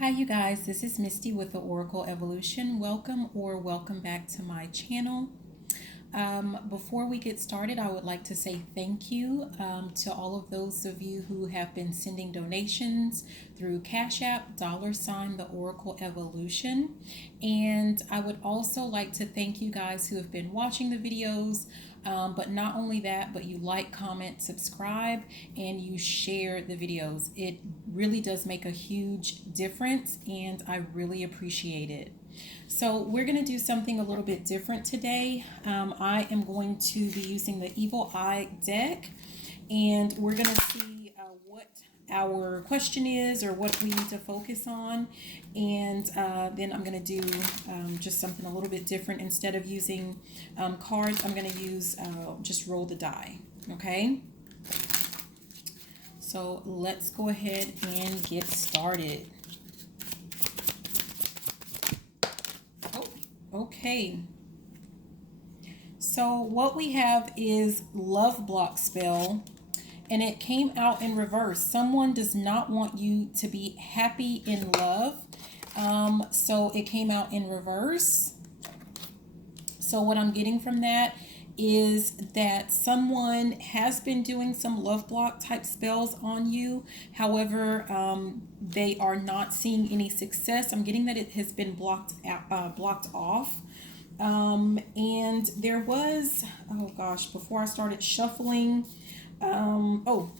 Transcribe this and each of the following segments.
Hi, you guys. This is Misty with the Oracle Evolution. Welcome back to my channel. Before we get started, I would like to say thank you to all of those of you who have been sending donations through CashApp, the Oracle Evolution. And I would also like to thank you guys who have been watching the videos. But not only that, but you like, comment, subscribe, and you share the videos. It really does make a huge difference, and I really appreciate it. So we're going to do something a little bit different today. I am going to be using the Evil Eye deck, and we're going to see what our question is or what we need to focus on. And then I'm going to do just something a little bit different. Instead of using cards, I'm going to use just roll the die. Okay? So let's go ahead and get started. Okay, so what we have is love block spell, and it came out in reverse. Someone does not want you to be happy in love, so it came out in reverse. So what I'm getting from that is that someone has been doing some love block type spells on you. However, they are not seeing any success. I'm getting that it has been blocked off. And there was, oh gosh, before I started shuffling,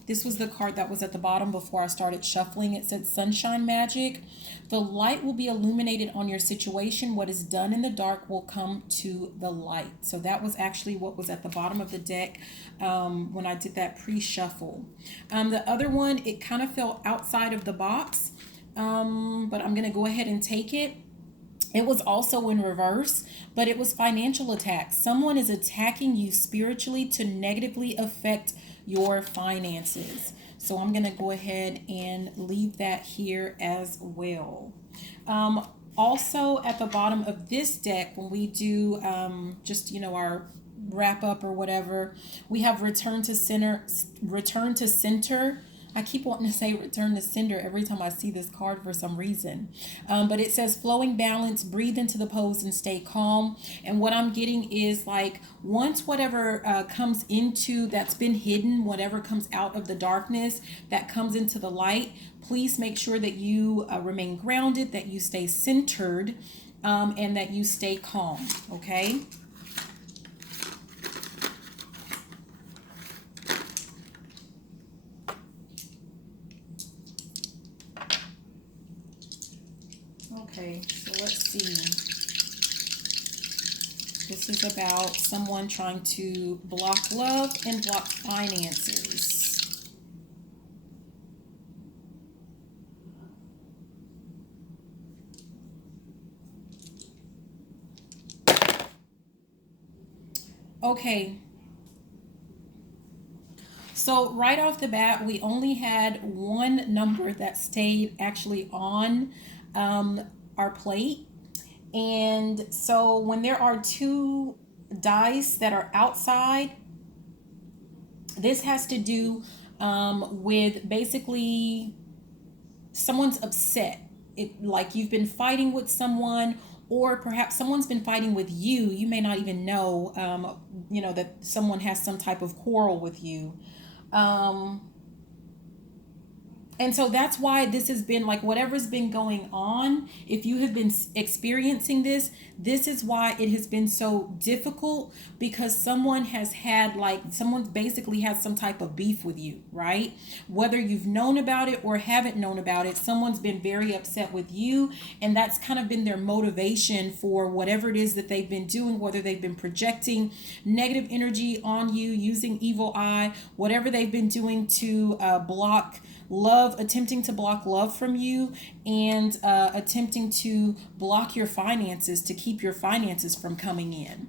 this was the card that was at the bottom before I started shuffling. It said Sunshine Magic. The light will be illuminated on your situation. What is done in the dark will come to the light. So that was actually what was at the bottom of the deck when I did that pre-shuffle. The other one, it kind of fell outside of the box, but I'm going to go ahead and take it. It was also in reverse, but it was financial attacks. Someone is attacking you spiritually to negatively affect your finances. So I'm going to go ahead and leave that here as well. Also at the bottom of this deck, when we do our wrap up or whatever, we have return to center. I keep wanting to say return to sender every time I see this card for some reason. But it says flowing balance, breathe into the pose and stay calm. And what I'm getting is like once whatever comes into that's been hidden, whatever comes out of the darkness that comes into the light, please make sure that you remain grounded, that you stay centered, and that you stay calm. Okay. Okay, so let's see. This is about someone trying to block love and block finances. Okay. So right off the bat, we only had one number that stayed actually on our plate. And so when there are two dice that are outside, this has to do with basically someone's upset. Like you've been fighting with someone, or perhaps someone's been fighting with you. You may not even know, that someone has some type of quarrel with you. And so that's why this has been like whatever's been going on. If you have been experiencing this is why it has been so difficult, because someone basically has some type of beef with you, right? Whether you've known about it or haven't known about it, someone's been very upset with you. And that's kind of been their motivation for whatever it is that they've been doing, whether they've been projecting negative energy on you, using evil eye, whatever they've been doing to block love, attempting to block love from you, and attempting to block your finances, to keep your finances from coming in.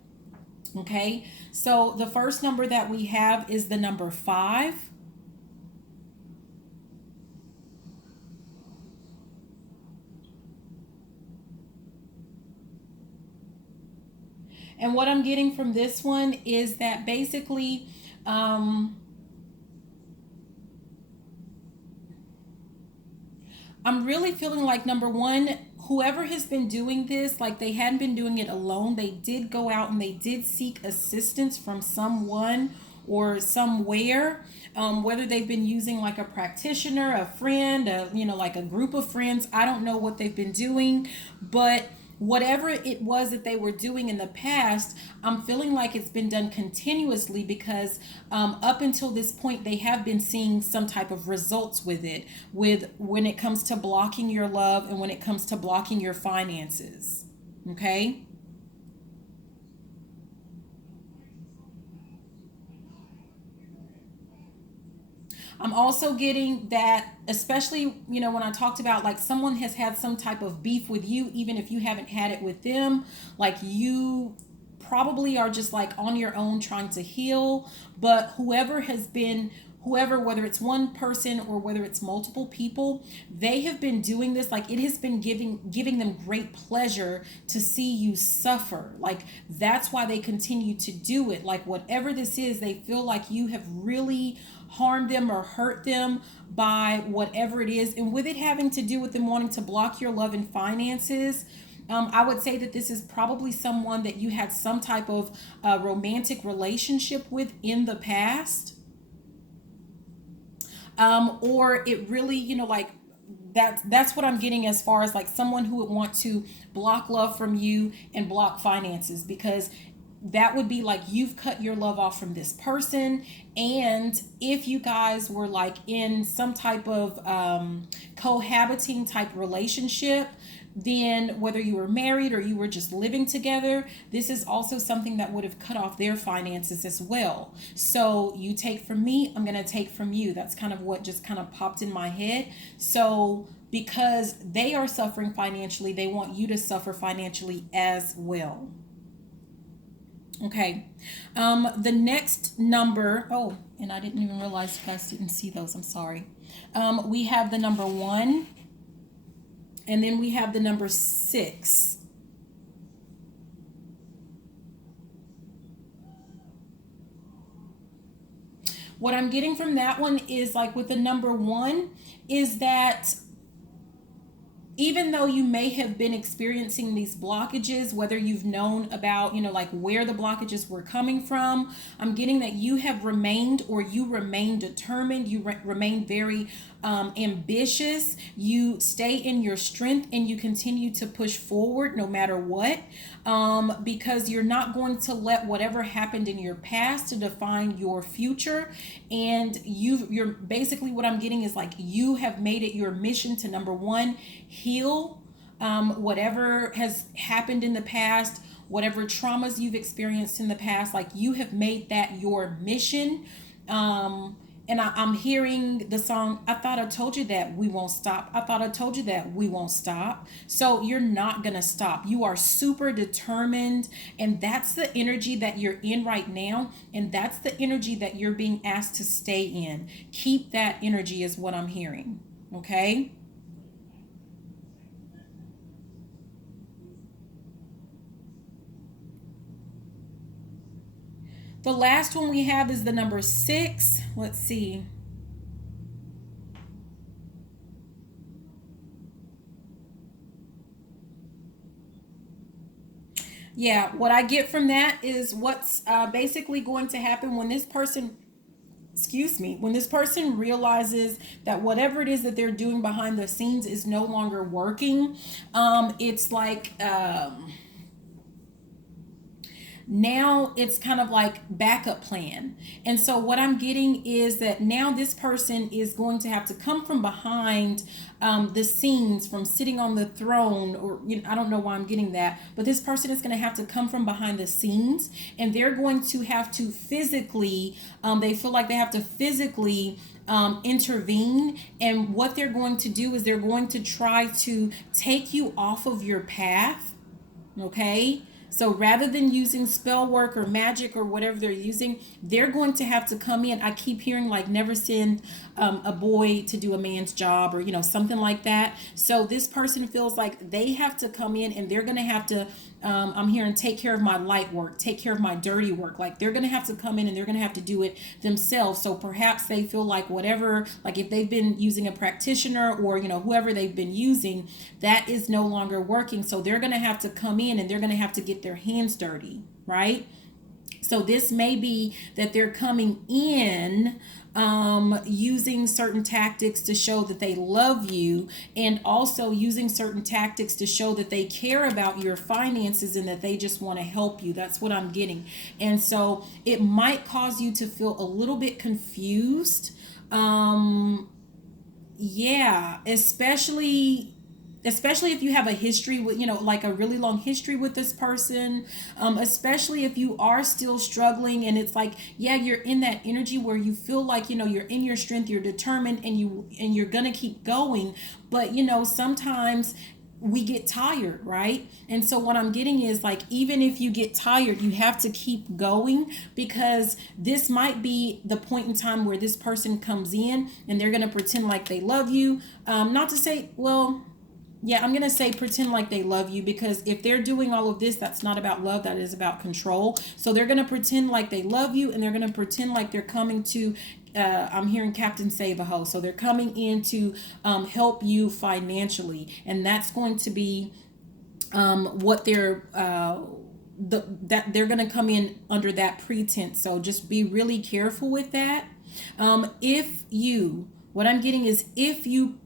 Okay, so the first number that we have is the number 5. And what I'm getting from this one is that basically I'm really feeling like number one, whoever has been doing this, like they hadn't been doing it alone. They did go out and they did seek assistance from someone or somewhere. Whether they've been using like a practitioner, a friend, like a group of friends. I don't know what they've been doing, but whatever it was that they were doing in the past, I'm feeling like it's been done continuously because up until this point, they have been seeing some type of results with it, with when it comes to blocking your love and when it comes to blocking your finances. Okay. I'm also getting that, especially, when I talked about like someone has had some type of beef with you, even if you haven't had it with them, like you probably are just like on your own trying to heal. But whoever, whether it's one person or whether it's multiple people, they have been doing this. Like it has been giving them great pleasure to see you suffer. Like that's why they continue to do it. Like whatever this is, they feel like you have really harmed them or hurt them by whatever it is. And with it having to do with them wanting to block your love and finances, I would say that this is probably someone that you had some type of romantic relationship with in the past. Or it really, like that's what I'm getting as far as like someone who would want to block love from you and block finances, because that would be like you've cut your love off from this person. And if you guys were like in some type of cohabiting type relationship, then whether you were married or you were just living together, this is also something that would have cut off their finances as well. So you take from me, I'm going to take from you. That's kind of what just kind of popped in my head. So because they are suffering financially, they want you to suffer financially as well. Okay. The next number, oh, and I didn't even realize you guys didn't see those. I'm sorry. We have the number 1, and then we have the number 6. What I'm getting from that one is like with the number 1 is that even though you may have been experiencing these blockages, whether you've known about, like where the blockages were coming from, I'm getting that you have remained, or you remain determined, you remain very ambitious, you stay in your strength, and you continue to push forward no matter what, because you're not going to let whatever happened in your past to define your future. And you're basically, what I'm getting is like you have made it your mission to, number 1, heal whatever has happened in the past, whatever traumas you've experienced in the past. Like you have made that your mission. And I'm hearing the song, I thought I told you that we won't stop. I thought I told you that we won't stop. So you're not going to stop. You are super determined. And that's the energy that you're in right now. And that's the energy that you're being asked to stay in. Keep that energy is what I'm hearing. Okay? The last one we have is the number 6. Let's see. Yeah, what I get from that is what's basically going to happen when this person, excuse me, when this person realizes that whatever it is that they're doing behind the scenes is no longer working. It's like now it's kind of like backup plan. And so what I'm getting is that now this person is going to have to come from behind the scenes, from sitting on the throne, or I don't know why I'm getting that, but this person is going to have to come from behind the scenes, and they're going to have to physically, they feel like they have to physically intervene. And what they're going to do is they're going to try to take you off of your path. Okay. So rather than using spell work or magic or whatever they're using, they're going to have to come in. I keep hearing like never send a boy to do a man's job, or something like that. So this person feels like they have to come in and they're going to have to I'm hearing take care of my light work, take care of my dirty work. Like they're going to have to come in and they're going to have to do it themselves. So perhaps they feel like whatever, like if they've been using a practitioner or, whoever they've been using, that is no longer working. So they're going to have to come in and they're going to have to get their hands dirty, right? So this may be that they're coming in using certain tactics to show that they love you, and also using certain tactics to show that they care about your finances and that they just want to help you. That's what I'm getting. And so it might cause you to feel a little bit confused. Yeah, especially if you have a history with, like a really long history with this person, especially if you are still struggling and it's like, yeah, you're in that energy where you feel like, you're in your strength, you're determined, and you're gonna keep going. But sometimes we get tired, right? And so what I'm getting is like, even if you get tired, you have to keep going, because this might be the point in time where this person comes in and they're going to pretend like they love you. Not to say, well, yeah, I'm going to say pretend like they love you, because if they're doing all of this, that's not about love, that is about control. So they're going to pretend like they love you, and they're going to pretend like they're coming to I'm hearing Captain Save a Ho. So they're coming in to help you financially, and that's going to be what they're that they're going to come in under that pretense. So just be really careful with that. What I'm getting is, if you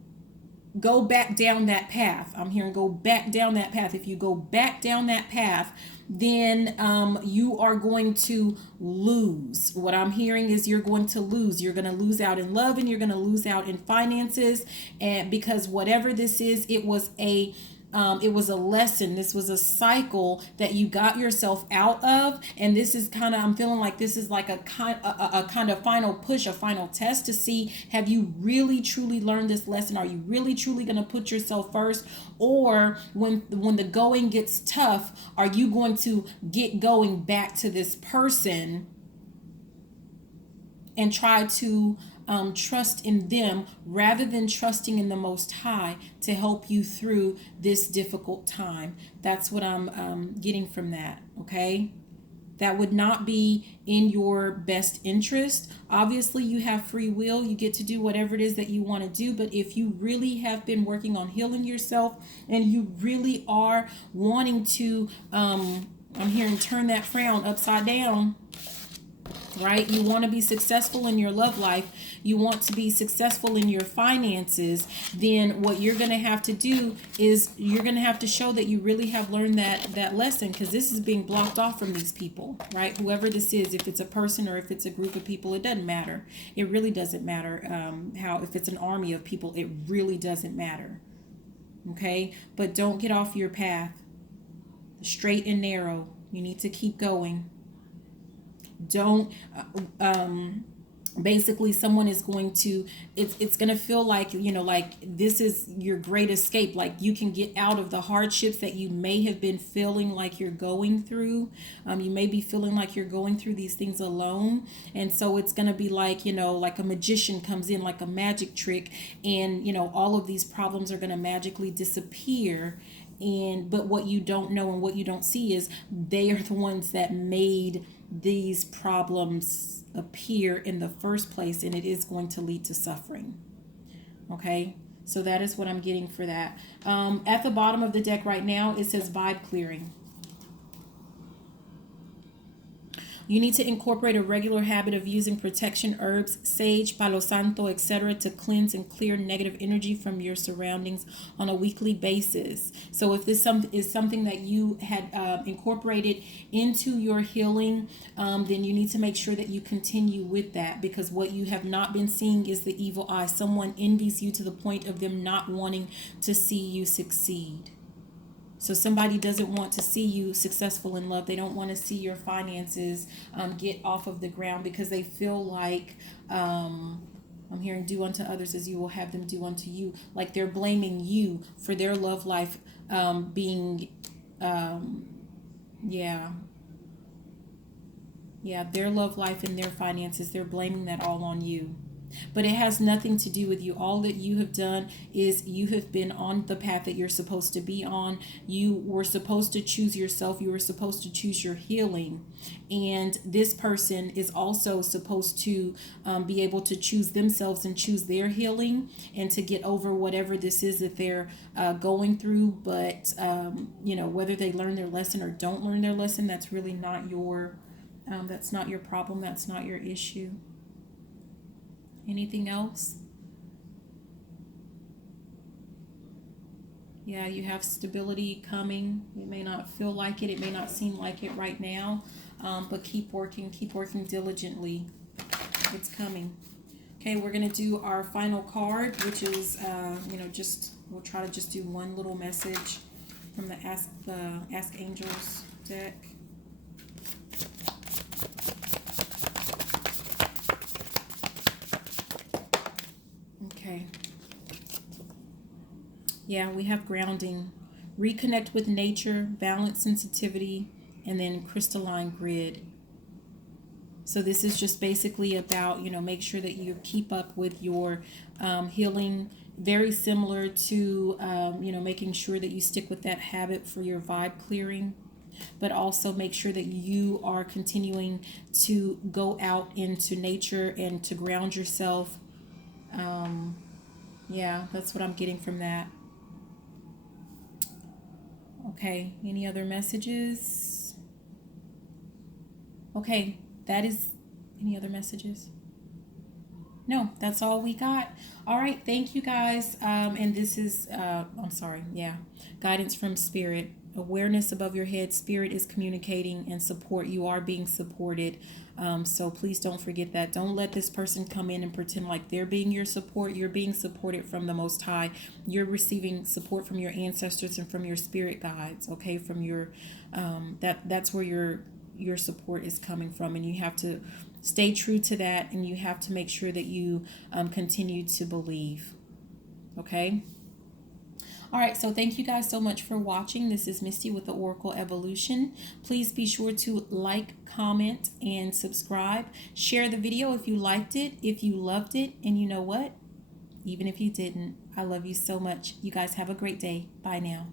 go back down that path, I'm hearing go back down that path. If you go back down that path, then you are going to lose. What I'm hearing is you're going to lose. You're going to lose out in love, and you're going to lose out in finances. And because whatever this is, it was a lesson. This was a cycle that you got yourself out of, and this is I'm feeling like this is like a kind of final push, a final test to see, have you really truly learned this lesson? Are you really truly going to put yourself first? Or when the going gets tough, are you going to get going back to this person and try to trust in them rather than trusting in the Most High to help you through this difficult time? That's what I'm getting from that, okay? That would not be in your best interest. Obviously, you have free will. You get to do whatever it is that you want to do. But if you really have been working on healing yourself, and you really are wanting to, I'm hearing turn that frown upside down, right? You want to be successful in your love life, you want to be successful in your finances, then what you're going to have to do is you're going to have to show that you really have learned that lesson, because this is being blocked off from these people, right? Whoever this is, if it's a person or if it's a group of people, it doesn't matter. It really doesn't matter if it's an army of people, it really doesn't matter, okay? But don't get off your path. Straight and narrow. You need to keep going. Don't basically someone is going to, it's going to feel like, like this is your great escape. Like you can get out of the hardships that you may have been feeling like you're going through. You may be feeling like you're going through these things alone. And so it's going to be like, like a magician comes in, like a magic trick, and, all of these problems are going to magically disappear. But what you don't know and what you don't see is they are the ones that made these problems appear in the first place, and it is going to lead to suffering. Okay, so that is what I'm getting for that. At the bottom of the deck right now, it says vibe clearing. You need to incorporate a regular habit of using protection herbs, sage, palo santo, etc. to cleanse and clear negative energy from your surroundings on a weekly basis. So if this is something that you had incorporated into your healing, then you need to make sure that you continue with that, because what you have not been seeing is the evil eye. Someone envies you to the point of them not wanting to see you succeed. So somebody doesn't want to see you successful in love. They don't want to see your finances get off of the ground, because they feel like, I'm hearing do unto others as you will have them do unto you. Like they're blaming you for their love life being Yeah. Yeah, their love life and their finances, they're blaming that all on you. But it has nothing to do with you. All that you have done is you have been on the path that you're supposed to be on. You were supposed to choose yourself. You were supposed to choose your healing. And this person is also supposed to be able to choose themselves and choose their healing and to get over whatever this is that they're going through. But, whether they learn their lesson or don't learn their lesson, that's really not your. That's not your problem. That's not your issue. Anything else? Yeah, you have stability coming. It may not feel like it. It may not seem like it right now. But keep working. Keep working diligently. It's coming. Okay, we're going to do our final card, which is, we'll try to just do one little message from the Ask Angels deck. Okay. Yeah, we have grounding, reconnect with nature, balance sensitivity, and then crystalline grid. So this is just basically about, make sure that you keep up with your healing, very similar to, making sure that you stick with that habit for your vibe clearing, but also make sure that you are continuing to go out into nature and to ground yourself. Yeah, that's what I'm getting from that. Okay, any other messages? Okay, that is any other messages? No, that's all we got. All right, thank you guys. And this is, I'm sorry, yeah, guidance from spirit. Awareness above your head. Spirit is communicating and support. You are being supported. So please don't forget that. Don't let this person come in and pretend like they're being your support. You're being supported from the Most High. You're receiving support from your ancestors and from your spirit guides. Okay, from your that's where your support is coming from, and you have to stay true to that, and you have to make sure that you continue to believe. Okay. All right, so thank you guys so much for watching. This is Misty with the Oracle Evolution. Please be sure to like, comment, and subscribe. Share the video if you liked it, if you loved it, and you know what? Even if you didn't, I love you so much. You guys have a great day. Bye now.